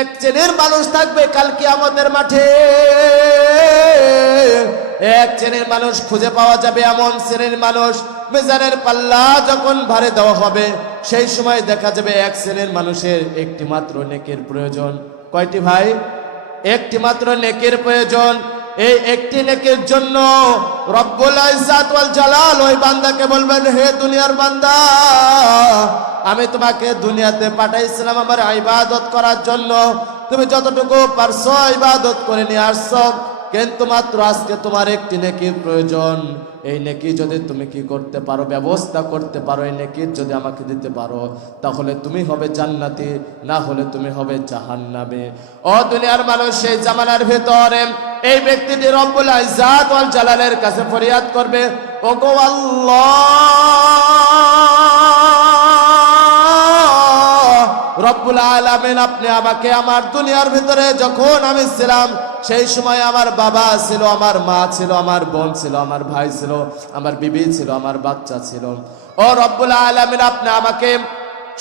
এক শ্রেণীর মানুষ থাকবে কাল কিয়ামতের মাঠে, এক শ্রেণীর মানুষ খুঁজে পাওয়া যাবে, এমন শ্রেণীর মানুষ মিজানের পাল্লা যখন ভারে দেওয়া হবে সেই সময় দেখা যাবে এক শ্রেণীর মানুষের একটি মাত্র নেকির প্রয়োজন। কয়টি ভাই? একটি মাত্র নেকির প্রয়োজন। এই একটি নেকির জন্য রব্বুল ইজ্জত ওয়াল জালাল ওই বান্দাকে বলবেন, হে দুনিয়ার বান্দা, আমি তোমাকে দুনিয়াতে পাঠাইছিলাম আমার ইবাদত করার জন্য, তুমি যতটুকু পারছো ইবাদত করে নিয়ে আসছো, কিন্তু মাত্র আজকে তোমার একটি নেকির প্রয়োজন। এই নেকি যদি তুমি কি করতে পারো, ব্যবস্থা করতে পারো, এই নেকির যদি আমাকে দিতে পারো, তাহলে তুমি হবে জান্নাতি, না হলে তুমি হবে জাহান্নামে। ও দুনিয়ার মানুষ, সেই জামানার ভেতরে এই ব্যক্তিটি রব্বুল ইজ্জত ওয়াল জালালের কাছে ফরিয়াদ করবে, ওগো আল্লাহ রব্বুল আলামিন, আপনি আমাকে আমার দুনিয়ার ভিতরে যখন আমি ছিলাম সেই সময় আমার বাবা ছিল, আমার মা ছিল, আমার বোন ছিল, আমার ভাই ছিল, আমার বিবি ছিল, আমার বাচ্চা ছিল। ও রব্বুল আলামিন, আপনি আমাকে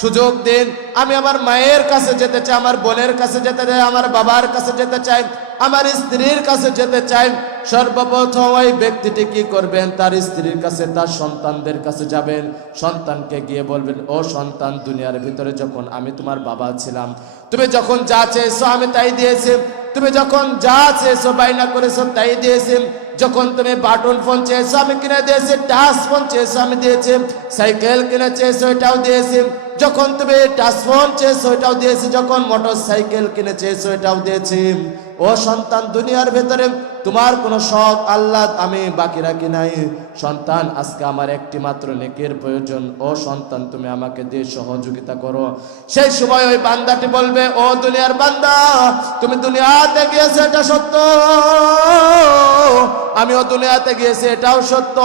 সুযোগ দিন, আমি আমার মায়ের কাছে যেতে চাই, আমার বোনের কাছে যেতে চাই, আমার বাবার কাছে যেতে চাই, আমার স্ত্রীর কাছে যেতে চাই। সর্বপ্রথম ওই ব্যক্তিটি কি করবেন? তার স্ত্রীর কাছে, তার সন্তানদের কাছে যাবেন, সন্তানকে গিয়ে বলবেন, ও সন্তান, দুনিয়ার ভিতরে যখন আমি তোমার বাবা ছিলাম, তুমি যখন যা চেয়েছো আমি তাই দিয়েছি, তুমি যখন যা চেয়েছো বায়না করেছো তাই দিয়েছি, যখন তুমি বাটন ফোন চেয়েছো আমি কিনে দিয়েছি, টাচ ফোন চেয়েছো আমি দিয়েছি, সাইকেল কিনে চেয়েছো এটাও দিয়েছি, যখন তুমি টাচ ফোন চেয়েছো এটাও দিয়েছি, যখন মোটর সাইকেল কিনে চেয়েছো এটাও দিয়েছি। ও সন্তান, দুনিয়ার ভেতরে তোমার কোনো শখ আহ্লাদ আমি বাকি রাখি নাই। সন্তান, আজকে আমার একটি মাত্র নেকির প্রয়োজন, ও সন্তান তুমি আমাকে দিয়ে সহযোগিতা করো। সেই সময় ওই বান্দাটি বলবে, ও দুনিয়ার বান্দা, তুমি দুনিয়াতে গিয়েছো এটা সত্য, আমিও দুনিয়াতে গিয়েছি এটাও সত্য,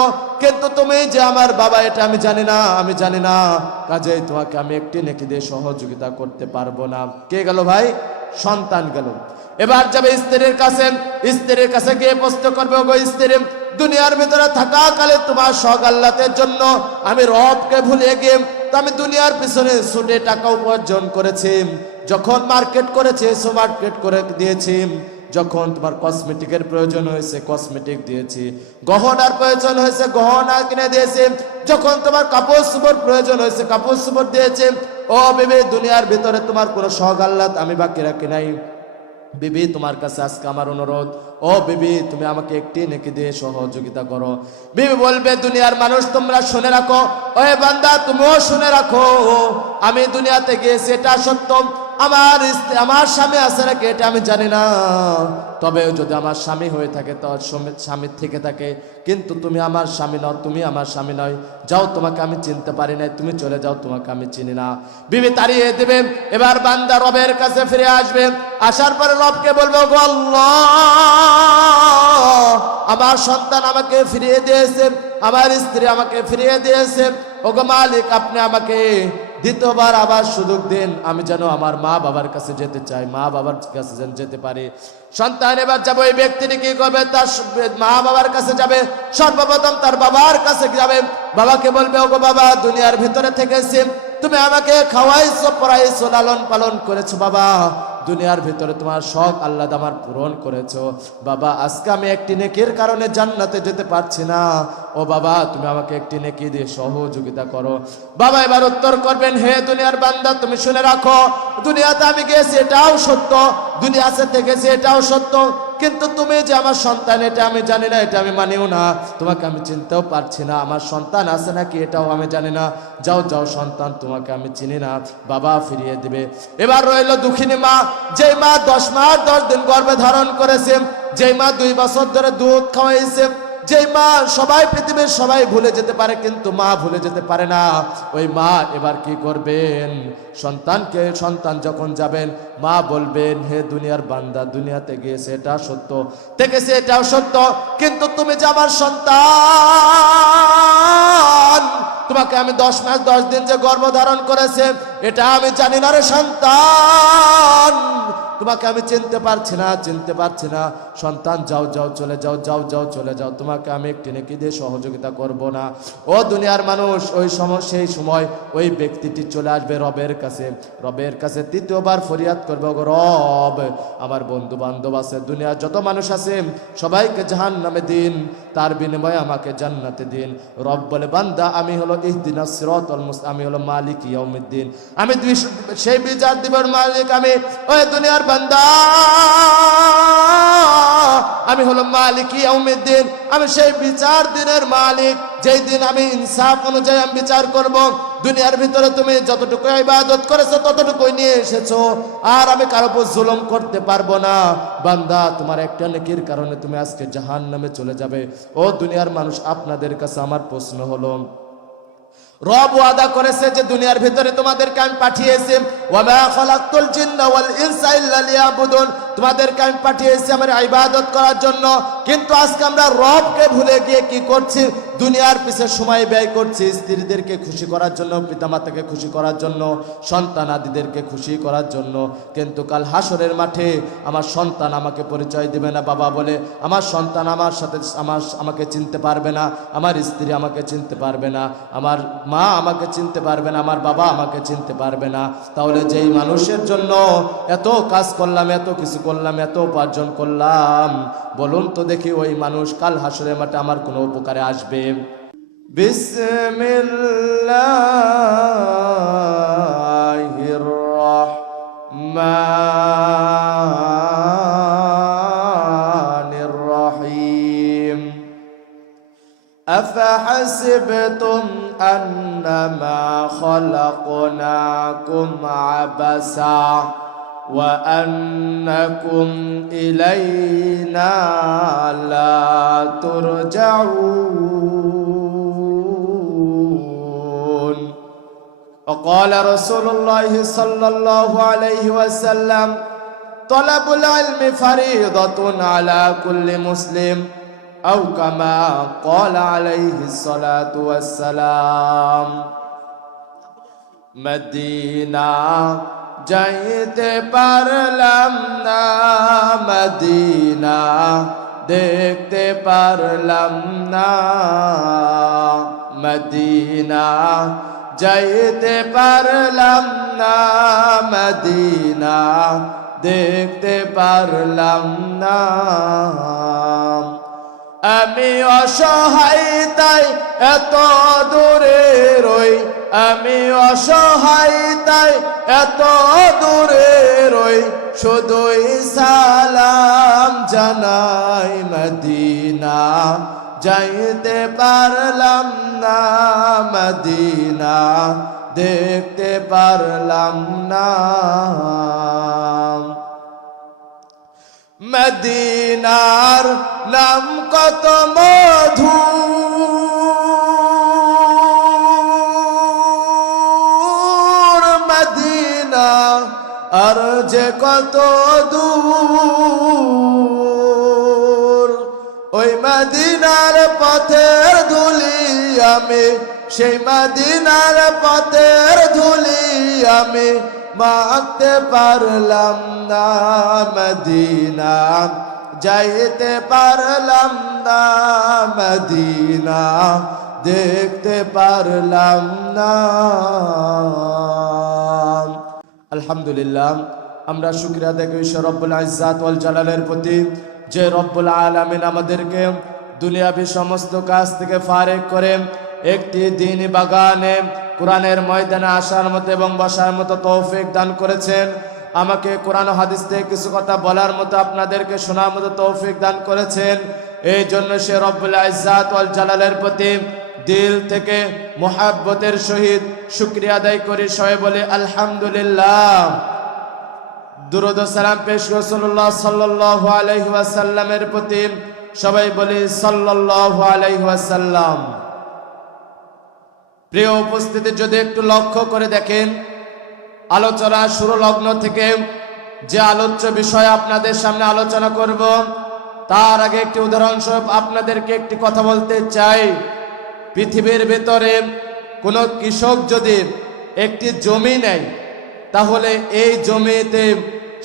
কিন্তু তুমি যে আমার বাবা এটা আমি জানি না, আমি জানি না, কাজেই তোমাকে আমি একটি নেকি দিয়ে সহযোগিতা করতে পারবো না। কে গেল ভাই? সন্তান গেল। এবার যাবে স্ত্রীর কাছে, স্ত্রীর কাছে গিয়ে প্রশ্ন করবে, ওগো স্ত্রী, দুনিয়ার ভিতরে থাকাকালে তোমার শখ আহ্লাদের জন্য আমি রবকে ভুলে গিয়ে তো আমি দুনিয়ার পিছনে ছুটে টাকা উপার্জন করেছি, যখন মার্কেট করেছে মার্কেট করে দিয়েছি, যখন তোমার কসমেটিকের প্রয়োজন হয়েছে কসমেটিক দিয়েছি, গহনার প্রয়োজন হয়েছে গহনা কিনে দিয়েছি, যখন তোমার কাপড় চোপড় প্রয়োজন হয়েছে কাপড় চোপড় দিয়েছে। ও বিবি, দুনিয়ার ভিতরে তোমার কোনো শখ আহ্লাদ আমি বাকি রাখি নাই। বিবি, তোমার কাছে আজকে আমার অনুরোধ, ও বিবি, তুমি আমাকে একটি নেকি দিয়ে সহযোগিতা করো। বিবি বলবে, দুনিয়ার মানুষ তোমরা শুনে রাখো, ওই বান্দা তুমিও শুনে রাখো, আমি দুনিয়াতে গিয়েছি এটা সত্য, আমার স্বামী আছে নাকি এটা আমি জানি না, তবে যদি আমার স্বামী হয়ে থাকে তো স্বামী থেকে থাকে, কিন্তু তুমি আমার স্বামী নও, তুমি আমার স্বামী নয়, যাও, তোমাকে আমি চিনতে পারি নাই, তুমি চলে যাও, তোমাকে আমি চিনি না। বিবি তাড়িয়ে দেবে। এবার বান্দা রবের কাছে ফিরে আসবে, আসার পরে রবকে বলবো, গো আল্লাহ, আমার সন্তান আমাকে ফিরিয়ে দিয়েছে, আমার স্ত্রী আমাকে ফিরিয়ে দিয়েছে, ওগো মালিক, আপনি আমাকে দ্বিতীয়বার আবার সুযোগ দিন, আমি যেন আমার মা বাবার কাছে যেতে চাই, মা বাবার কাছে যেন যেতে পারি। সন্তান এবার যাবে, ওই ব্যক্তিটি কি করবে? তার মা বাবার কাছে যাবে, সর্বপ্রথম তার বাবার কাছে যাবে, বাবাকে বলবে, ওগো বাবা, দুনিয়ার ভিতরে থেকেছি, তুমি আমাকে খাওয়াইছো, পড়াইছো, লালন পালন করেছো, বাবা, দুনিয়ার ভিতরে তোমার শখ আহ্লাদ আমার পূরণ করেছো, বাবা, আজকে আমি একটি নেকির কারণে জান্নাতে যেতে পারছি না, ও বাবা, তুমি আমাকে একটি নেকি দিয়ে সহযোগিতা করো। বাবা এবার উত্তর করবেন, হে দুনিয়ার বান্দা, তুমি শুনে রাখো, দুনিয়াতে আমি গেছি এটাও সত্য, দুনিয়াতে থেকেছি এটাও সত্য, কিন্তু তুমি যে আমার সন্তান এটা আমি জানি না, এটা আমি মানিও না, তোমাকে আমি চিনতেও পারছি না, আমার সন্তান আছে নাকি এটাও আমি জানি না, যাও যাও সন্তান, তোমাকে আমি চিনি না। বাবা ফিরিয়ে দিবে। এবার রইল দুঃখিনী মা, যেই মা 10 মাস 10 দিন গর্ভে ধারণ করেছে, যেই মা 2 বছর ধরে দুধ খাওয়াইছে, যেই মা সবাই পৃথিবীর সবাই ভুলে যেতে পারে কিন্তু মা ভুলে যেতে পারে না, ওই মা এবার কি করবেন? সন্তান যখন যাবেন, মা বলবেন, হে দুনিয়ার বান্দা, দুনিয়াতে গিয়েছে এটা সত্য, থেকেছে এটাও সত্য, কিন্তু তুমি যে আমার সন্তান, তোমাকে আমি 10 মাস 10 দিন যে গর্ভধারণ করেছে এটা আমি জানি না রে সন্তান, তোমাকে আমি চিনতে পারছি না, চিনতে পারছি না। সন্তান যাও যাও চলে যাও, যাও যাও চলে যাও, তোমাকে আমি একটি নেকি দিয়ে সহযোগিতা করব না। ও দুনিয়ার মানুষ, সেই সময় ওই ব্যক্তিটি চলে আসবে রবের কাছে। রবের কাছে তৃতীয়বার ফরিয়াদ করবে, ওগো রব, আমার বন্ধু বান্ধব আছে, দুনিয়ার যত মানুষ আছে সবাইকে জাহান্নামে দিন, তার বিনিময়ে আমাকে জান্নাতে দিন। রব বলে, বান্দা আমি হলো ইহদিনাস সিরাতাল মুস্তাকিম, আমি হলো মালিক ইয়াউমিদ্দিন, আমি সেই বিচার দিবসের মালিক। আমি ওই দুনিয়ার বান্দা, আমি হলো মালিক ইয়াউমিদ্দিন, আমি সেই বিচার দিনের মালিক, যেই দিন আমি ইনসাফ অনুযায়ী আমি বিচার করব। দুনিয়ার ভিতরে তুমি যতটুকু ইবাদত করেছো ততটুকুই নিয়ে এসেছো, আর আমি কারো উপর জুলুম করতে পারবো না। বান্দা, তোমার একটা নেকির কারণে তুমি আজকে জাহান্নামে চলে যাবে। ও দুনিয়ার মানুষ, আপনাদের কাছে আমার প্রশ্ন হলো, রব ওয়াদা করেছে যে দুনিয়ার ভিতরে তোমাদেরকে আমি পাঠিয়েছি, ওয়ামা খালাকতুল জিন্না ওয়াল ইনসা ইল্লা লিয়াবুদুন, তোমাদেরকে আমি পাঠিয়েছি আমার ইবাদত করার জন্য। কিন্তু আজকে আমরা রবকে ভুলে গিয়ে কি করছি? দুনিয়ার পিছে সময় ব্যয় করছি, স্ত্রীদেরকে খুশি করার জন্য, পিতামাতাকে খুশি করার জন্য, সন্তান আদিদেরকে খুশি করার জন্য। কিন্তু কাল হাসরের মাঠে আমার সন্তান আমাকে পরিচয় দিবে না বাবা বলে, আমার সন্তান আমার সাথে আমাকে চিনতে পারবে না, আমার স্ত্রী আমাকে চিনতে পারবে না, আমার মা আমাকে চিনতে পারবে না, আমার বাবা আমাকে চিনতে পারবে না। তাহলে যেই মানুষের জন্য এত কাজ করলাম, এত কিছু করলাম, এত উপার্জন করলাম, বলুন তো দেখি ওই মানুষ কাল হাসরের মাঠে আমার কোনো উপকারে আসবে? বিসমিল্লাহির রহমানির রহিম। أفحسبتم أنما خلقناكم عبثا وأنكم إلينا لا ترجعون. وقال رسول الله صلى الله عليه وسلم: طلب العلم فريضة على كل مسلم، أو كما قال عليه الصلاة والسلام. মদিনা যাইতে পারলাম না, মদিনা দেখতে পারলাম না, মদিনা যাইতে পারলাম না, মদিনা দেখতে পারলাম না। আমি অসহায় তাই এত দূরে রই, আমি অসহায় তাই এত দূরে রই, শুধুই সালাম জানাই, মদিনা যাইতে পারলাম না, মদিনা দেখতে পারলাম না। মদিনার নাম কত মধু, মদিনা আর যে কত দূর। ওই মদিনার পথের ধুলি আমি, সেই মদিনার পথের ধুলি আমি মাখতে পারলাম না, মদিনা যাইতে পারলাম না, মদিনা দেখতে পারলাম না। আলহামদুলিল্লাহ, আমরা শুকরিয়া আদায় করি রব্বুল ইজ্জাত ওয়াল জালালের প্রতি, যে রব্বুল আলামিন আমাদেরকে দুনিয়াবি সমস্ত কাজ থেকে ফারেক করে একটি দ্বীনি বাগানে কোরআনের ময়দানে আসার মতো এবং বসার মতো তৌফিক দান করেছেন। আমাকে কোরআন ও হাদিস থেকে কিছু কথা বলার মতো, আপনাদেরকে শোনার মতো তৌফিক দান করেছেন। এই জন্য সে রব্বুল ইজ্জাত ওয়াল জালালের প্রতি দিল থেকে মুহাব্বতের সহিত শুকরিয়া আদায় করি। সবাই বলে আলহামদুলিল্লাহ। দুরূদ ও সালাম পেশ রাসূলুল্লাহ সাল্লাল্লাহু আলাইহি ওয়াসাল্লামের প্রতি। সবাই বলি সাল্লাল্লাহু আলাইহি ওয়াসাল্লাম। প্রিয় উপস্থিতি, যদি একটু লক্ষ্য করে দেখেন, আলোচনা শুরু লগ্ন থেকে যে আলোচ্য বিষয় আপনাদের সামনে আলোচনা করব, তার আগে একটি উদাহরণস্বরূপ আপনাদেরকে একটি কথা বলতে চাই। পৃথিবীর ভিতরে কোনো কৃষক যদি একটি জমি নেয়, তাহলে এই জমিতে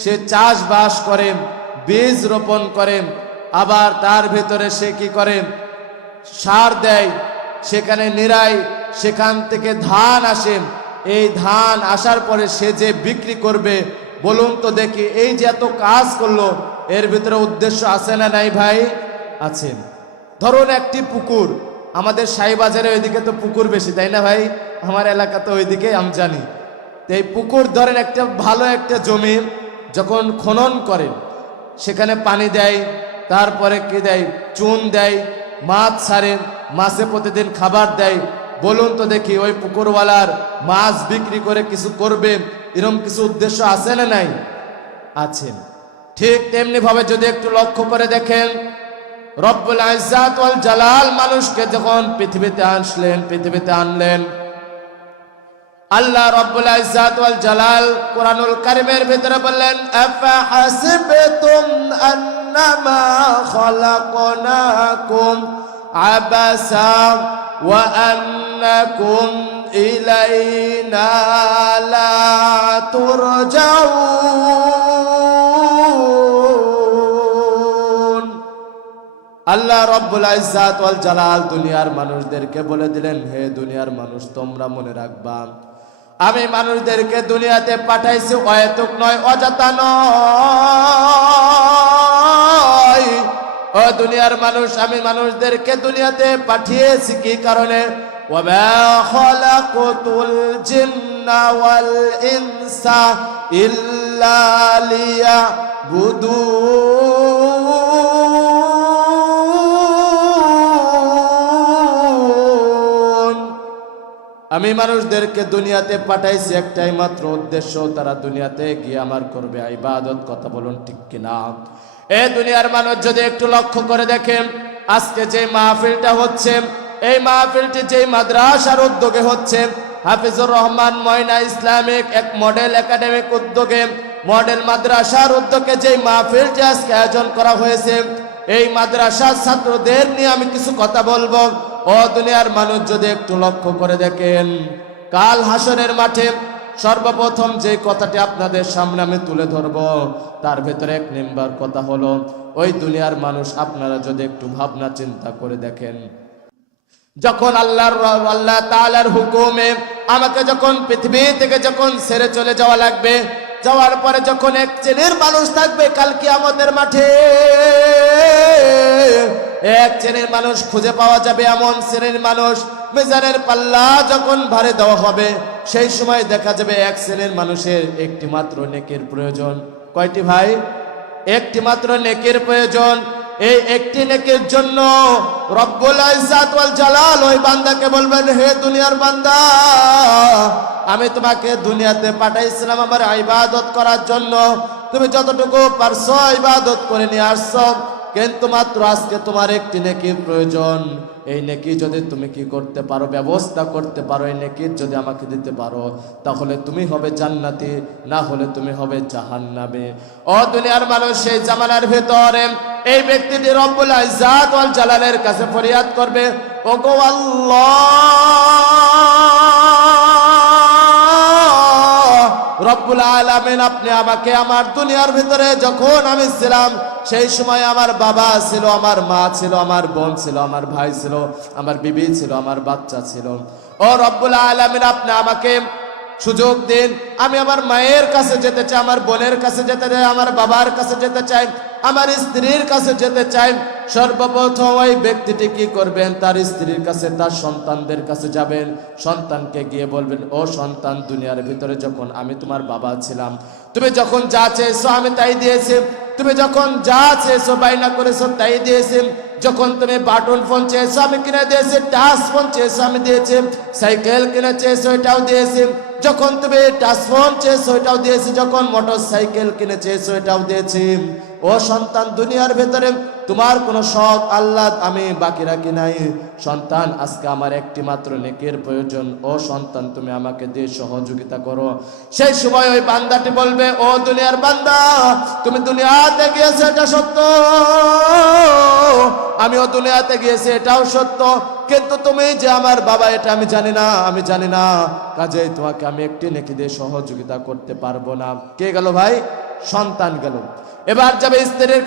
সে চাষবাস করে, বীজ রোপণ করে, আবার তার ভিতরে সে কি করে, সার দেয়, সেখানে নিরায়, সেখান থেকে ধান আসে। এই ধান আসার পরে সে যে বিক্রি করবে, বলুন তো দেখি, এই যে এত কাজ করলো, এর ভিতরে উদ্দেশ্য আছে না নাই ভাই? আছে। ধরুন একটি পুকুর, আমাদের শাহীবাজারে ওইদিকে তো পুকুর বেশি, তাই না ভাই? আমার এলাকা তো ওইদিকে, আমি জানি। তো এই পুকুর ধরেন একটা ভালো একটা জমি যখন খনন করেন, সেখানে পানি দেয়, তারপরে কি দেয়, চুন দেয়, মাছ ছাড়ে, মাছে প্রতিদিন খাবার দেয়। বলুন তো দেখি, ওই পুকুরওয়ালার মাছ বিক্রি করে কিছু করবে, এরকম কিছু উদ্দেশ্য আছে না নাই? আছে। ঠিক তেমনি ভাবে যদি একটু লক্ষ্য করে দেখেন, রব্বুল ইজ্জাত ওয়াল জালাল মানুষকে যখন পৃথিবীতে আনলেন, আল্লাহ রব্বুল ইজ্জাত ওয়াল জালাল কুরআনুল কারীমের ভিতরে বললেন, আফা হাসিবতুম আন্নামা খালাকনাকুম আবাসা ওয়া আন্নাকুম ইলাইনা লা তুরজাউন। আল্লাহ রব্বুল ইজ্জাত ওয়াল জালাল দুনিয়ার মানুষদেরকে বলে দিলেন, হে দুনিয়ার মানুষ, তোমরা মনে রাখবা, আমি মানুষদেরকে দুনিয়াতে পাঠাইছি অহেতুক নয়, অযথা নয়। ও দুনিয়ার মানুষ, আমি মানুষদেরকে দুনিয়াতে পাঠিয়েছি কি কারণে? ওয়ামা খালাকতুল জিন্না ওয়াল ইনসা ইল্লা লিয়াবুদুন। আমি মানুষদেরকে দুনিয়াতে পাঠাইছি একটাই মাত্র উদ্দেশ্য, তারা দুনিয়াতে গিয়ে আমার করবে ইবাদত। কথা বলুন ঠিক কিনা? এ দুনিয়ার মানুষ যদি একটু লক্ষ্য করে দেখেন, আজকে যে মাহফিলটা হচ্ছে, এই মাহফিলটি যে মাদ্রাসার উদ্যোগে হচ্ছে, হাফিজুর রহমান ময়না ইসলামিক এক মডেল একাডেমিক উদ্যোগে, মডেল মাদ্রাসার উদ্যোগে যে মাহফিলটি আজকে আয়োজন করা হয়েছে, এই মাদ্রাসার ছাত্রদের নিয়ে আমি কিছু কথা বলবো। ও দুনিয়ার মানুষ যদি একটু লক্ষ্য করে দেখেন, কাল হাসরের মাঠে সর্বপ্রথম যে কথাটি আপনাদের সামনে আমি তুলে ধরব, তার ভেতরে এক নাম্বার কথা হলো, ওই দুনিয়ার মানুষ আপনারা যদি একটু ভাবনা চিন্তা করে দেখেন, যখন আল্লাহ তাআলার হুকুমে আমাকে যখন পৃথিবী থেকে যখন ছেড়ে চলে যাওয়া লাগবে, যাওয়ার পরে যখন এক শ্রেণীর মানুষ থাকবে কাল কিয়ামতের মাঠে, এক শ্রেণীর মানুষ খুঁজে পাওয়া যাবে, এমন শ্রেণীর মানুষ মিজানের পাল্লা যখন ভারে দেওয়া হবে, সেই সময় দেখা যাবে এক শ্রেণীর মানুষের একটি মাত্র নেকির প্রয়োজন। কয়টি ভাই? একটি মাত্র নেকির প্রয়োজন। এই একটি নেকির জন্য রব্বুল ইজ্জাত ওয়াল জালাল ওই বান্দাকে বলবেন, হে দুনিয়ার বান্দা, আমি তোমাকে দুনিয়াতে পাঠাইছিলাম আমার ইবাদত করার জন্য, তুমি যতটুকু পারছো ইবাদত করে নিয়ে আসছো, কিন্তু মাত্র আজকে তোমার একটি নেকির প্রয়োজন। এই নেকি যদি তুমি কি করতে পারো, ব্যবস্থা করতে পারো, এই নেকি যদি আমাকে দিতে পারো, তাহলে তুমি হবে জান্নাতি, না হলে তুমি হবে জাহান্নামে। ও দুনিয়ার মানুষ, সেই জামানার ভিতরে এই ব্যক্তিটি রব্বুল ইজ্জাত ওয়াল জালালের কাছে ফরিয়াদ করবে, ওগো আল্লাহ রব্বুল আলামিন, আপনি আমাকে আমার দুনিয়ার ভিতরে যখন আমি ছিলাম, সেই সময় আমার বাবা ছিল, আমার মা ছিল, আমার বোন ছিল, আমার ভাই ছিল, আমার বিবি ছিল, আমার বাচ্চা ছিল। ও রব্বুল আলামিন, আপনি আমাকে সুযোগ দিন, আমি আমার মায়ের কাছে যেতে চাই, আমার বোনের কাছে যেতে চাই, আমার বাবার কাছে যেতে চাই, আমার স্ত্রীর কাছে যেতে চাই। সর্বপ্রথম ওই ব্যক্তিটি কি করবেন? তার স্ত্রীর কাছে, তার সন্তানদের কাছে যাবেন, সন্তানকে গিয়ে বলবেন, ও সন্তান, দুনিয়ার ভিতরে যখন আমি তোমার বাবা ছিলাম, তুমি যখন যা চেয়েছো আমি তাই দিয়েছি, তুমি যখন যা চেয়েছো বাইনা করেছো তাই দিয়েছি, যখন তুমি বাটন ফোন চেয়েছো আমি কিনে দিয়েছি, টাচ ফোন চেয়েছো আমি দিয়েছি, সাইকেল কিনে চেয়েছো এটাও দিয়েছি, যখন তুমি টাচ ফোন চেয়েছো এটাও দিয়েছি, যখন মোটর সাইকেল কিনে চেয়েছো এটাও দিয়েছি। ও সন্তান, দুনিয়ার ভেতরে তোমার কোনো শখ আহ্লাদ আমি বাকি রাখি নাই। সন্তান, আজকে আমার একটি মাত্র নেকির প্রয়োজন, ও সন্তান তুমি আমাকে দিয়ে সহযোগিতা করো। সেই সময় ওই বান্দাটি বলবে, ও দুনিয়ার বান্দা, তুমি দুনিয়াতে গিয়েছো এটা সত্য, আমিও দুনিয়াতে গিয়েছি এটাও সত্য, কিন্তু তুমি যে আমার বাবা এটা আমি জানি না, কাজেই তোমাকে আমি একটি নেকি দিয়ে সহযোগিতা করতে পারবো না। কে গেল ভাই? সন্তান গেল। এবার যাবে স্ত্রীর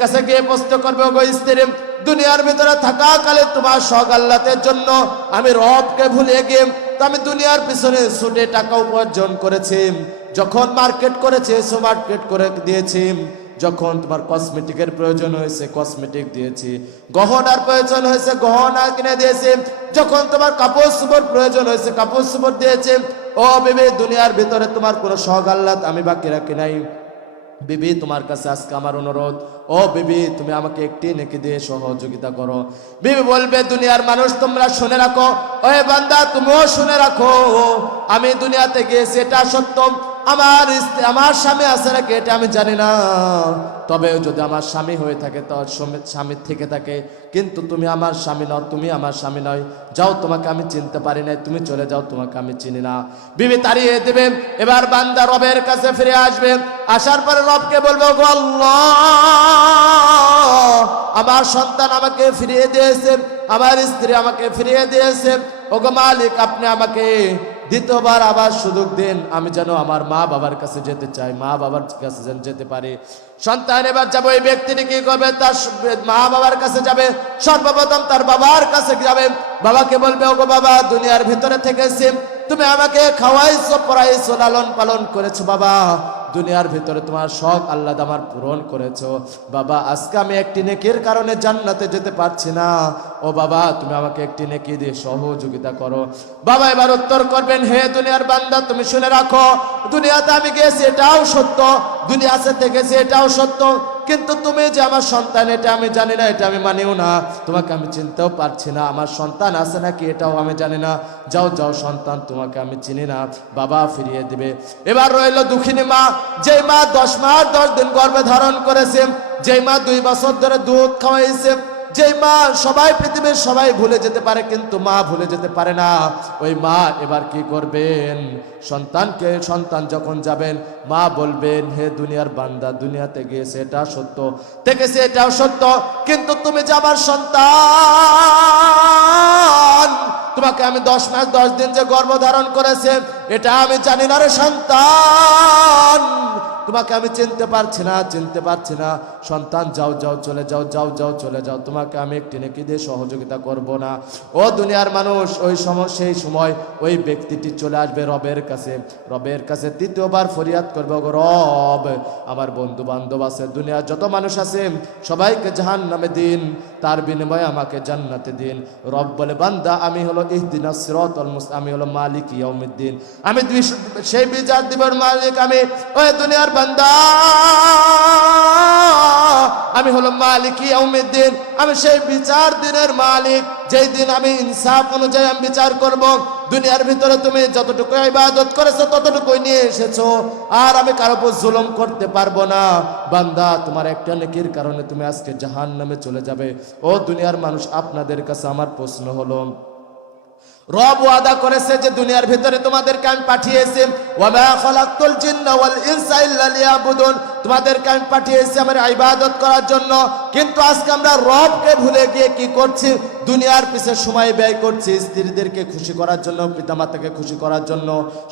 কাছে গিয়ে প্রশ্ন করবে, ওগো স্ত্রী, দুনিয়ার ভিতরে থাকাকালে তোমার শখ আহ্লাদের জন্য আমি রবকে ভুলে গিয়ে তো আমি দুনিয়ার পিছনে ছুটে টাকা উপার্জন করেছি, যখন মার্কেট করেছি মার্কেট করে দিয়েছি, যখন তোমার কসমেটিকের প্রয়োজন হয়েছে কসমেটিক দিয়েছি, গহনার প্রয়োজন হয়েছে গহনা কিনে দিয়েছি, যখন তোমার কাপড় চোপড় প্রয়োজন হয়েছে কাপড় চোপড় দিয়েছি। ও বিবি, দুনিয়ার ভিতরে তোমার কোনো শখ আহ্লাদ আমি বাকি রাখি নাই। বিবি, তোমার কাছে আজকে আমার অনুরোধ, ও বিবি, তুমি আমাকে একটি নেকি দিয়ে সহযোগিতা করো। বিবি বলবে, দুনিয়ার মানুষ তোমরা শুনে রাখো, ওই বান্দা তুমিও শুনে রাখো, আমি দুনিয়াতে গিয়েছি এটা সত্য, আমার স্বামী আছে নাকি এটা আমি জানি না, তবে যদি আমার স্বামী হয়ে থাকে তো স্বামীর থেকে থাকে, কিন্তু তুমি আমার স্বামী নও, তুমি আমার স্বামী নয়, যাও, তোমাকে আমি চিনতে পারি নাই, তুমি চলে যাও, তোমাকে আমি চিনি না। বিবি তাড়িয়ে দেবে। এবার বান্দা রবের কাছে ফিরে আসবে, আসার পরে রবকে বলবো, গো আল্লাহ, আমার সন্তান আমাকে ফিরিয়ে দিয়েছে, আমার স্ত্রী আমাকে ফিরিয়ে দিয়েছে, ওগো মালিক, আপনি আমাকে দ্বিতীয়বার আবার সুযোগ দিন, আমি যেন আমার মা বাবার কাছে যেতে চাই, মা বাবার কাছে যেন যেতে পারি। সন্তান এবার যাবে, ওই ব্যক্তিটি কি করবে, তার মা বাবার কাছে যাবে, সর্বপ্রথম তার বাবার কাছে যাবে, বাবাকে বলবে, ওগো বাবা, দুনিয়ার ভিতরে থেকেছি, তুমি আমাকে খাওয়াইছো, পড়াইছো, লালন পালন করেছো, বাবা, দুনিয়ার ভিতরে তোমার শখ আহ্লাদ আমার পূরণ করেছো, বাবা, আজকে আমি একটি নেকির কারণে জান্নাতে যেতে পারছি না, ও বাবা, তুমি আমাকে একটি নেকি দিয়ে সহযোগিতা করো। বাবা এবার উত্তর করবেন, হে দুনিয়ার বান্দা, তুমি শুনে রাখো, দুনিয়াতে আমি গেছি এটাও সত্য, দুনিয়াতে থেকেছি এটাও সত্য, কিন্তু তুমি যে আমার সন্তান এটা আমি জানি না, এটা আমি মানিও না, তোমাকে আমি চিনতেও পারছি না, আমার সন্তান আছে নাকি এটাও আমি জানি না, যাও যাও সন্তান, তোমাকে আমি চিনি না। বাবা ফিরিয়ে দিবে। এবার রইল দুঃখিনী মা, যেই মা 10 মাস 10 দিন গর্ভে ধারণ করেছে, যেই মা 2 বছর ধরে দুধ খাওয়াইছে, যেই মা সবাই পৃথিবীর সবাই ভুলে যেতে পারে কিন্তু মা ভুলে যেতে পারে না, ওই মা এবার কি করবেন, সন্তান যখন যাবেন মা বলবেন, হে দুনিয়ার বান্দা, দুনিয়াতে গিয়েছে এটা সত্য, থেকেছে এটাও সত্য, কিন্তু তুমি যে আমার সন্তান, তোমাকে আমি 10 মাস 10 দিন যে গর্ভধারণ করেছে এটা আমি জানি না রে সন্তান, তোমাকে আমি চিনতে পারছি না, সন্তান যাও যাও চলে যাও, যাও যাও চলে যাও, তোমাকে আমি একটি নেকি দিয়ে সহযোগিতা করব না। ও দুনিয়ার মানুষ, সেই সময় ওই ব্যক্তিটি চলে আসবে রবের কাছে তৃতীয়বার ফরিয়াদ করবে, ওগো রব, আমার বন্ধু বান্ধব আছে, দুনিয়ার যত মানুষ আছে সবাইকে জাহান্নামে দিন, তার বিনিময়ে আমাকে জান্নাতে দিন। রব বলে, বান্দা, আমি হলো ইহদিনাস সিরাতাল মুস্তাকিম, আমি হলো মালিক ইয়াউমিদ্দিন, আমি সেই বিচার দিবের মালিক, আমি ওই দুনিয়ার বান্দা, আমি হলো মালিক ইয়াউমিদ্দিন, আমি সেই বিচার দিনের মালিক, যেই দিন আমি ইনসাফ অনুযায়ী আমি বিচার করব। দুনিয়ার ভিতরে তুমি যতটুকু ইবাদত করেছো ততটুকুই নিয়ে এসেছো, আর আমি কারো উপর জুলুম করতে পারবো না। বান্দা, তোমার একটা নেকির কারণে তুমি আজকে জাহান্নামে চলে যাবে। ও দুনিয়ার মানুষ, আপনাদের কাছে আমার প্রশ্ন হলো, রব ওয়াদা করেছে যে দুনিয়ার ভিতরে তোমাদেরকে আমি পাঠিয়েছি, ওয়া মা খালাকতুল জিন্না ওয়াল ইনসা ইল্লা লিয়াবুদুন, তোমাদেরকে আমি পাঠিয়েছি আমার ইবাদত করার জন্য, কিন্তু আজকে আমরা রবকে ভুলে গিয়ে কি করছি, দুনিয়ার পিছে সময় ব্যয় করছি, স্ত্রীদেরকে খুশি করার জন্য, পিতামাতাকে খুশি করার জন্য,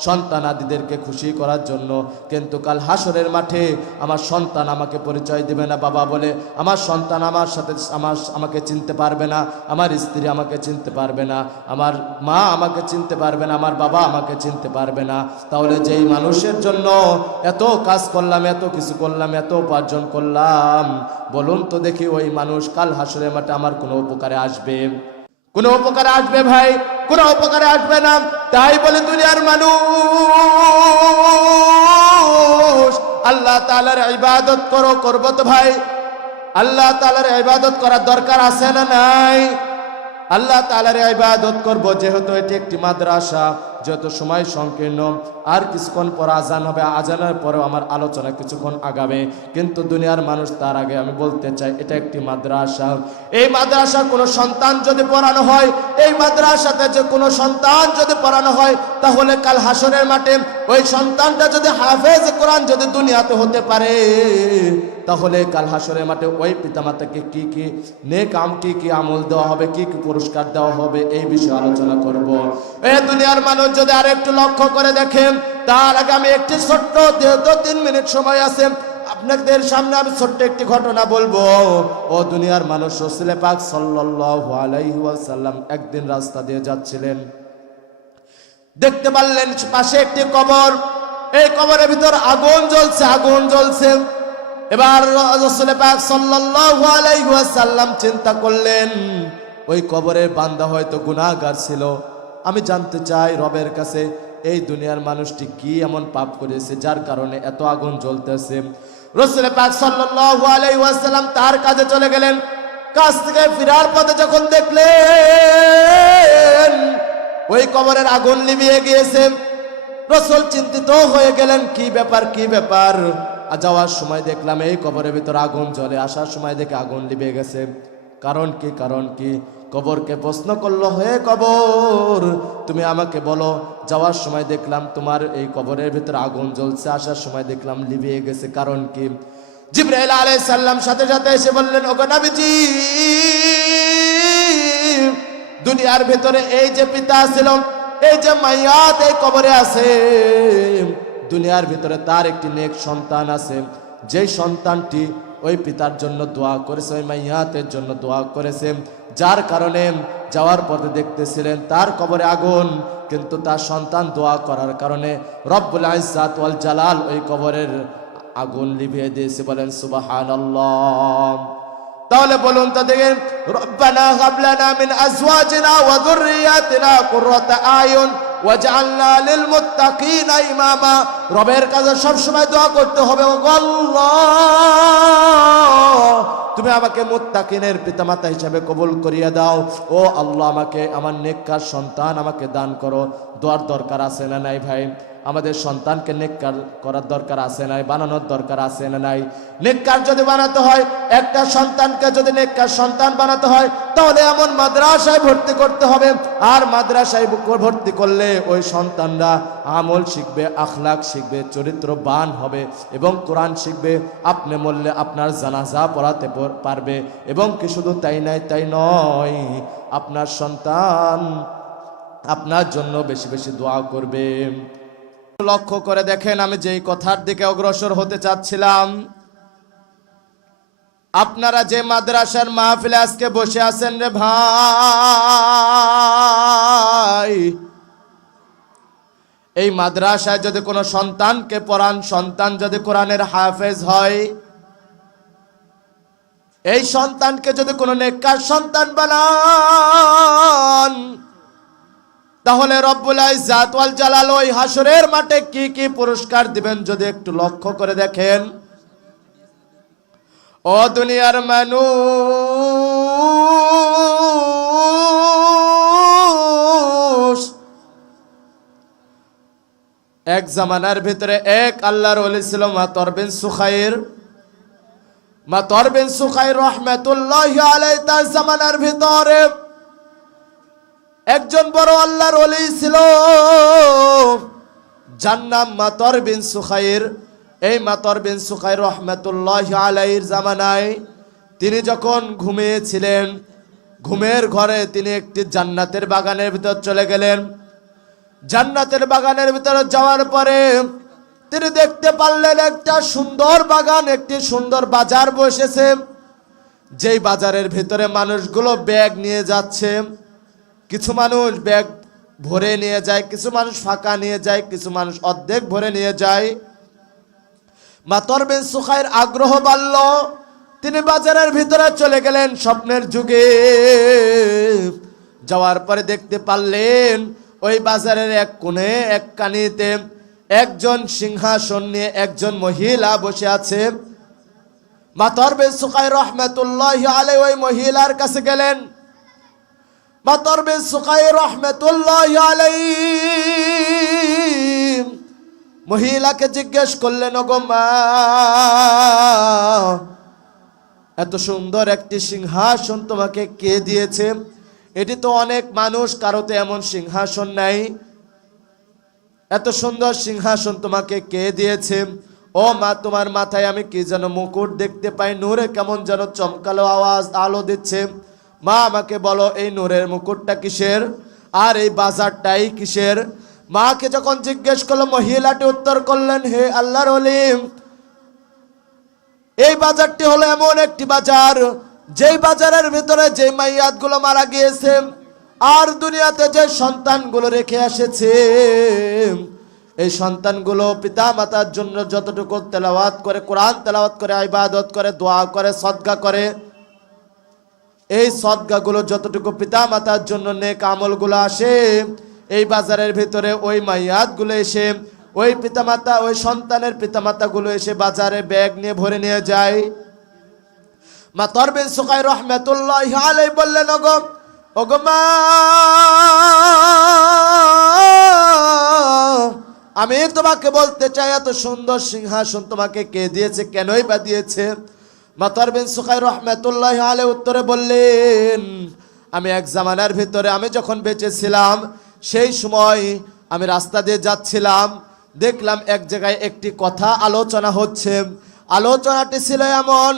সন্তান আদিদেরকে খুশি করার জন্য, কিন্তু কাল হাসরের মাঠে আমার সন্তান আমাকে পরিচয় দিবে না বাবা বলে, আমার সন্তান আমার সাথে আমাকে চিনতে পারবে না, আমার স্ত্রী আমাকে চিনতে পারবে না, আমার মা আমাকে চিনতে পারবে না, আমার বাবা আমাকে চিনতে পারবে না। তাহলে যেই মানুষের জন্য এত কাজ করলাম, এত কিছু করলাম, এত উপার্জন করলাম, বলুন তো দেখি ওই মানুষ কাল হাসরের মাঠে আমার কোনো উপকারে আসবে? কোনো উপকারে আসবে ভাই? কোনো উপকারে আসবে না। তাই বলে দুনিয়ার মানুষ আল্লাহ তাআলার ইবাদত করবো তো ভাই, আল্লাহ তাআলার ইবাদত করার দরকার আছে না নাই? আল্লাহ তাআলার ইবাদত করব, যেহেতু এটি একটি মাদ্রাসা, যেহেতু সময় সংকীর্ণ, আর কিছুক্ষণ পর আজান হবে, আজানের পরেও আমার আলোচনা কিছুক্ষণ আগাবে, কিন্তু দুনিয়ার মানুষ তার আগে আমি বলতে চাই, এটা একটি মাদ্রাসা। এই মাদ্রাসা কোনো সন্তান যদি পড়ানো হয়, এই মাদ্রাসাতে যে কোনো সন্তান যদি পড়ানো হয়, তাহলে কাল হাসরের মাঠে ওই সন্তানটা যদি হাফেজ কোরআন যদি দুনিয়াতে হতে পারে, তাহলে কাল হাসরের মাঠে ওই পিতামাতাকে কি কি নেক কি কি আমল দেওয়া হবে, কি কি পুরস্কার দেওয়া হবে, এই বিষয়ে আলোচনা করব। এই দুনিয়ার মানুষ যদি আর একটু লক্ষ্য করে দেখেন, তার আগে আমি একটি ছোট্ট 2-3 মিনিট সময় আছে, আপনাদের সামনে আমি ছোট্ট একটি ঘটনা বলবো। ও দুনিয়ার মানুষ, রাসূল পাক সাল্লাল্লাহু আলাইহি ওয়াসাল্লাম একদিন রাস্তা দিয়ে যাচ্ছিলেন, দেখতে পারলেন পাশে একটি কবর। এই কবরের ভিতর আগুন জ্বলছে। এবার রাসূল পাক সাল্লাল্লাহু আলাইহি ওয়াসাল্লাম চিন্তা করলেন, ওই কবরের বান্দা হয়তো গুনাহগার ছিল। আমি জানতে চাই রবের কাছে, এই দুনিয়ার মানুষটি কি এমন পাপ করেছে যার কারণে এত আগুন জ্বলতেছে। রাসূল পাক সাল্লাল্লাহু আলাইহি ওয়াসাল্লাম তার কাজে চলে গেলেন। কাজ থেকে ফেরার পথে যখন দেখলেন ওই কবরের আগুন নিভিয়ে গিয়েছে, রাসূল চিন্তিত হয়ে গেলেন, কি ব্যাপার। যাওয়ার সময় দেখলাম এই কবরের ভিতর আগুন জ্বলে, আসার সময় দেখে আগুন নিভে গেছে। কারণ কি? কবরকে প্রশ্ন করলো, হে কবর, তুমি আমাকে বলো, যাওয়ার সময় দেখলাম তোমার এই কবরের ভিতর আগুন জ্বলছে, আসার সময় দেখলাম নিভে গেছে, কারণ কি? জিবরাইল আলাইহিস সালাম সাথে এসে বললেন, ওগো নবীজি, দুনিয়ার ভিতরে এই যে পিতা ছিল, এই যে মাইয়াত এই কবরে আছে, দুনিয়ার ভিতরে তার একটি নেক সন্তান আছে, যেই সন্তানটি ওই পিতার জন্য দোয়া করেছে, ওই মাইয়াতের জন্য দোয়া করেছে, যার কারণে যাওয়ার পথে দেখতেছিলেন তার কবরে আগুন, কিন্তু তার সন্তান দোয়া করার কারণে রব্বুল ইজ্জাত ওয়াল জালাল ওই কবরের আগুন নিভিয়ে দিয়েছে। বলেন সুবহানাল্লাহ। তাহলে বলুন তো দেখেন, রব্বানা হাব লানা মিন আজওয়াজিনা ওয়া যুররিয়াতিনা কুররাতা আয়ুন ওয়াজআলনা লিল মুত্তাকিনা ইমামা। রবের কাছে সব সময় দোয়া করতে হবে, ও আল্লাহ, তুমি আমাকে মুত্তাকিনের পিতামাতা হিসেবে কবুল করিয়ে দাও। ও আল্লাহ, আমাকে আমার নেককার সন্তান আমাকে দান করো। দোয়ার দরকার আছে না নাই ভাই? আমাদের সন্তানকে নেককার করার দরকার আছে না, বানানোর দরকার আছে না নাই? নেককার যদি বানাতে হয়, একটা সন্তানকে যদি নেককার সন্তান বানাতে হয়, তাহলে এমন মাদ্রাসায় ভর্তি করতে হবে। আর মাদ্রাসায় ভর্তি করলে ওই সন্তানরা আমল শিখবে, আখলাক শিখবে, চরিত্রবান হবে এবং কোরআন শিখবে। আপনি মরলে আপনার জানাজা পড়াতে পারবে। এবং কি শুধু তাই নয়, আপনার সন্তান আপনার জন্য বেশি বেশি দোয়া করবে। লক্ষ্য করে দেখেন, আমি যেই কথার দিকে অগ্রসর হতে চাচ্ছিলাম, আপনারা যে মাদ্রাসার মাহফিলে আজকে বসে আছেন রে ভাই, এই মাদ্রাসায় যদি কোনো সন্তানকে পড়ান, সন্তান যদি কোরআনের হাফেজ হয়, এই সন্তানকে যদি কোনো নেককার সন্তান বানান, তাহলে রব্বুল ইজ্জাত ওয়াল জালাল ওই হাসরের মাঠে কি কি পুরস্কার দিবেন যদি একটু লক্ষ্য করে দেখেন। ও দুনিয়ার মানুষ, এক জামানার ভিতরে এক আল্লাহর ওলি ছিল মাতর বিন সুখাইর রহমাতুল্লাহি আলাইহি। তার জামানার ভিতরে একজন বড় আল্লাহর ওলি ছিল, যার নাম মাতর বিন সুখাইর। এই মাতর বিন সুখাইর রহমাতুল্লাহি আলাইহির জামানায় তিনি যখন ঘুমিয়েছিলেন, ঘুমের ঘরে তিনি একটি জান্নাতের বাগানের ভিতর চলে গেলেন। জান্নাতের বাগানের ভিতরে যাওয়ার পরে তিনি দেখতে পারলেন একটা সুন্দর বাগান, একটি সুন্দর বাজার বসেছে, যেই বাজারের ভিতরে মানুষগুলো ব্যাগ নিয়ে যাচ্ছে। কিছু মানুষ ব্যাগ ভরে নিয়ে যায়, কিছু মানুষ ফাঁকা নিয়ে যায়, কিছু মানুষ অর্ধেক ভরে নিয়ে যায়। মাতর বিন সুখাইর আগ্রহ বাড়ল, তিনি বাজারের ভিতরে চলে গেলেন স্বপ্নের যুগে। যাওয়ার পরে দেখতে পারলেন ওই বাজারের এক কোণে এক কানিতে একজন সিংহাসন নিয়ে একজন মহিলা বসে আছে। মাতর বিন সুখাইর রহমাতুল্লাহি আলাইহি ওই মহিলার কাছে গেলেন। মাতর বিন সুখাইর রহমাতুল্লাহি আলাইহি মহিলাকে জিজ্ঞেস করলেন, ওগো মা, এত সুন্দর একটি সিংহাসন তোমাকে কে দিয়েছে? এটি তো অনেক মানুষ, কারোতে এমন সিংহাসন নাই। এত সুন্দর সিংহাসন তোমাকে কে দিয়েছে? ও মা, তোমার মাথায় আমি কি যেন মুকুট দেখতে পাই, নূরে কেমন যেন চমকালো আলো দিচ্ছে। মা, আমাকে বলো এই নূরের মুকুটটা কিসের, আর এই বাজারটাই কিসের? মাকে যখন জিজ্ঞেস করলো, মহিলাটি উত্তর করলেন, হে আল্লাহর ওলি, এই বাজারটি হলো এমন একটি বাজার, যেই বাজারের ভিতরে যে মাইয়াত গুলো মারা গিয়েছে আর দুনিয়াতে যে সন্তানগুলো রেখে এসেছে, এই সন্তানগুলো পিতা মাতার জন্য যতটুকু তেলাওয়াত করে, কোরআন তেলাওয়াত করে, ইবাদত করে, দোয়া করে, সদকা করে, এই সদকাগুলো যতটুকু পিতা মাতার জন্য নেক আমলগুলো আসে, এই বাজারের ভিতরে ওই মাইয়াতগুলো এসে, ওই পিতামাতা, ওই সন্তানের পিতামাতাগুলো এসে বাজারে ব্যাগ নিয়ে ভরে নিয়ে যায়। মাতর বিন সুকাই রহমাতুল্লাহি আলাইহি বললেন, ওগো মা, আমি তোমাকে বলতে চাই, এত সুন্দর সিংহাসন তোমাকে কে দিয়েছে, কেনই বা দিয়েছে? মাতর বিন সুকাই রহমাতুল্লাহি আলাইহি উত্তরে বললেন, আমি এক জামানার ভিতরে, আমি যখন বেঁচে ছিলাম, সেই সময় আমি রাস্তা দিয়ে যাচ্ছিলাম, দেখলাম এক জায়গায় একটি কথা আলোচনা হচ্ছে। আলোচনাটি ছিল এমন,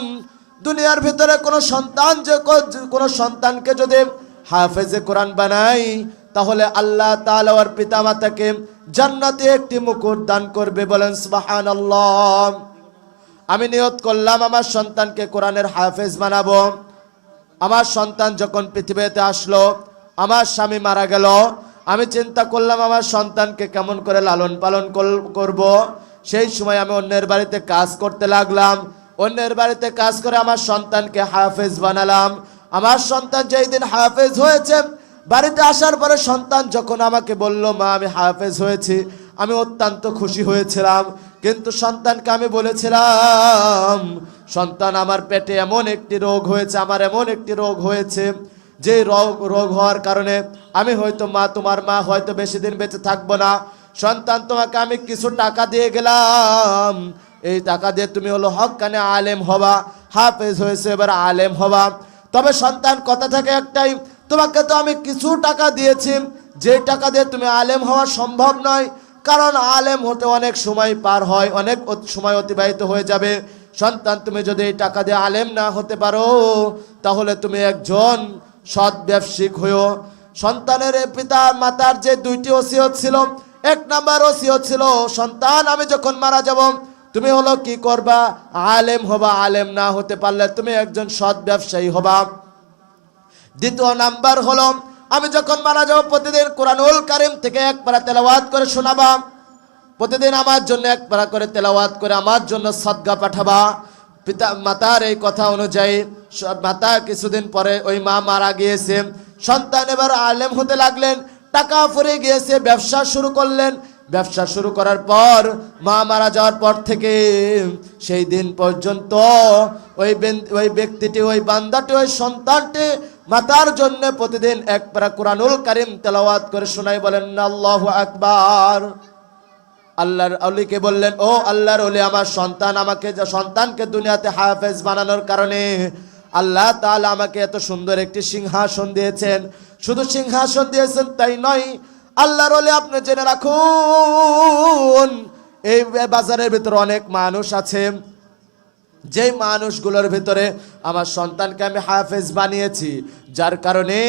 দুনিয়ার ভিতরে কোনো সন্তানকে যদি হাফেজে কোরআন বানাই, তাহলে আল্লাহ তাআলা ওর পিতামাতাকে জান্নাতে একটি মুকুট দান করবে। বলেন সুবহানাল্লাহ। আমি নিয়ত করলাম আমার সন্তানকে কোরআনের হাফেজ বানাবো। আমার সন্তান যখন পৃথিবীতে আসলো, আমার স্বামী মারা গেল, আমি চিন্তা করলাম আমার সন্তানকে কেমন করে লালন পালন করব। সেই সময় আমি অন্যের বাড়িতে কাজ করতে লাগলাম। অন্যের বাড়িতে কাজ করে আমার সন্তানকে হাফেজ বানালাম। আমার সন্তান যেই দিন হাফেজ হয়েছে, বাড়িতে আসার পরে সন্তান যখন আমাকে বলল, মা আমি হাফেজ হয়েছি, আমি অত্যন্ত খুশি হয়েছিলাম। কিন্তু সন্তানকে আমি বলেছিলাম, সন্তান আমার পেটে এমন একটি রোগ হয়েছে, আমার এমন একটি রোগ হয়েছে, যে রোগ হওয়ার কারণে আমি হয়তো তোমার মা হয়তো বেশি দিন বেঁচে থাকবো না। সন্তান, তোমাকে আমি কিছু টাকা দিয়ে গেলাম, এই টাকা দিয়ে তুমি হলো হক্কানে আলেম হবা, হাফেজ হয়েছে, এবার আলেম হবা। তবে সন্তান, কথা থাকে একটাই, তোমাকে তো আমি কিছু টাকা দিয়েছি, যে টাকা দিয়ে তুমি আলেম হওয়া সম্ভব নয়, কারণ আলেম হতে অনেক সময় পার হয়, অনেক সময় অতিবাহিত হয়ে যাবে। সন্তান, তুমি যদি এই টাকা দিয়ে আলেম না হতে পারো, তাহলে তুমি একজন সৎ ব্যবসায়িক হয়েও। সন্তানের পিতা মাতার যে দুইটি ওসিয়ত ছিল, এক নাম্বার ওসিয়ত ছিল, সন্তান আমি যখন মারা যাব, তুমি হলো কি করবা, আলেম হবা, আলেম না হতে পারলে তুমি একজন সৎ ব্যবসায়ী হবা। দ্বিতীয় নাম্বার হলো, আমি যখন মারা যাব, প্রতিদিন কোরআনুল কারীম থেকে এক পারা তেলাওয়াত করে শোনাবা, প্রতিদিন আমার জন্য এক পারা করে তেলাওয়াত করে আমার জন্য সদকা পাঠাবা। পিতা মাতার এই কথা অনুযায়ী মাতা কিছুদিন পরে ওই মা মারা গিয়েছে। সন্তান এবার আলেম হতে লাগলেন, টাকা ফুরে গিয়েছে, ব্যবসা শুরু করলেন। ব্যবসা শুরু করার পর মা মারা যাওয়ার পর থেকে সেই দিন পর্যন্ত ওই ব্যক্তিটি, ওই বান্দাটি, ওই সন্তানটি মাতার জন্য প্রতিদিন এক পারা কোরআনুল কারীম তেলাওয়াত করে শোনাই। বলেন আল্লাহু আকবার। আল্লাহর ওলিকে বললেন, ও আল্লাহর ওলি, আমার সন্তানকে দুনিয়াতে হাফেজ বানানোর কারণে আল্লাহ তাআলা আমাকে এত সুন্দর একটি সিংহাসন দিয়েছেন। শুধু সিংহাসন দিয়েছেন তাই নয়, আল্লাহর ওলি আপনি জেনে রাখুন, এই বাজারের ভিতরে অনেক মানুষ আছে, যেই মানুষগুলোর ভিতরে আমার সন্তানকে আমি হাফেজ বানিয়েছি, যার কারণে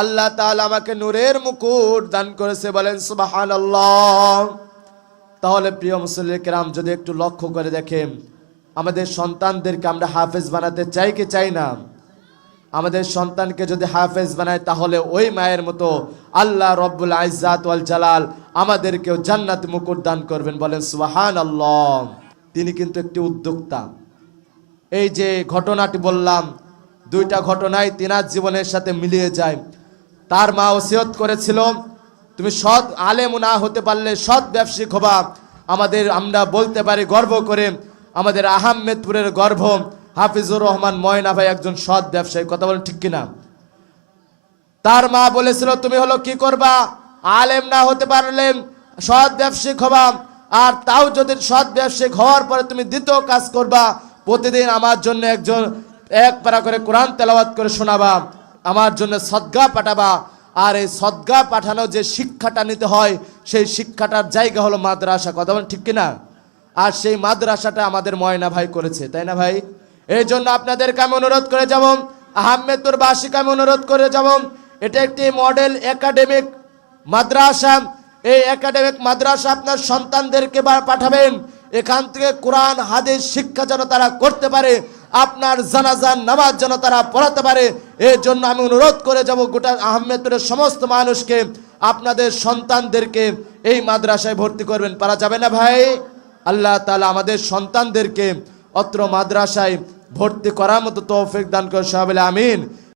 আল্লাহ তাআলা আমাকে নূরের মুকুট দান করেছে। বলেন সুবহানাল্লাহ। তাহলে প্রিয় মুসল্লি কেরাম, যদি একটু লক্ষ্য করে দেখেন, আমাদের সন্তানদেরকে আমরা হাফেজ বানাতে চাই কি চাই না? আমাদের সন্তানকে যদি হাফেজ বানায়, তাহলে ওই মায়ের মতো আল্লাহ রব্বুল ইজ্জাত ওয়াল জালাল আমাদেরকেও জান্নাত মুকুট দান করবেন। বলেন সুবহানাল্লাহ। তিনি কিন্তু একটি উদ্যোক্তা। এই যে ঘটনাটি বললাম, দুইটা ঘটনাই তিনার জীবনের সাথে মিলিয়ে যায়। তার মা ওসিয়ত করেছিল, তুমি সৎ আলেম না হতে পারলে সৎ ব্যবসায়িক হবা। আমরা বলতে পারি গর্ব করে, আমাদের আহমেদপুরের গর্ব হাফিজুর রহমান ময়না ভাই একজন সৎ ব্যবসায়ী। কথা বলেন ঠিক কিনা? তার মা বলেছিল, তুমি হলো কি করবা, আলেম না হতে পারলে সৎ ব্যবসায়িক হবা, আর তাও যদি সৎ ব্যবসায়িক হওয়ার পরে তুমি দ্বিতীয় কাজ করবা, প্রতিদিন আমার জন্য এক পারা করে কোরআন তেলাওয়াত করে শোনাবা, আমার জন্য সদকা পাঠাবা। আর এই সদকা পাঠানো যে শিক্ষাটা নিতে হয়, সেই শিক্ষাটার জায়গা হলো মাদ্রাসা। কথা বলেন ঠিক কিনা? আর সেই মাদ্রাসাটা আমাদের ময়না ভাই করেছে, তাই না ভাই? এই জন্য আপনাদেরকে আমি অনুরোধ করে যাব, আহমেদপুর বাসীকে আমি অনুরোধ করে যাব, এটা একটি মডেল একাডেমিক মাদ্রাসা। এই একাডেমিক মাদ্রাসা আপনার সন্তানদেরকে পাঠাবেন, এখান থেকে কোরআন হাদিস শিক্ষা যেন তারা করতে পারে, আপনার জানাজার নামাজ যেন তারা পড়াতে পারে। এই জন্য আমি অনুরোধ করে যাব গোটা আহমেদপুরের সমস্ত মানুষকে, আপনাদের সন্তানদেরকে এই মাদ্রাসায় ভর্তি করবেন। পারা যাবে না ভাই? আল্লাহ তাআলা আমাদের সন্তানদেরকে অত্র মাদ্রাসায় ভর্তি করার মতো তৌফিক দান করে, সবাই বলে আমিন।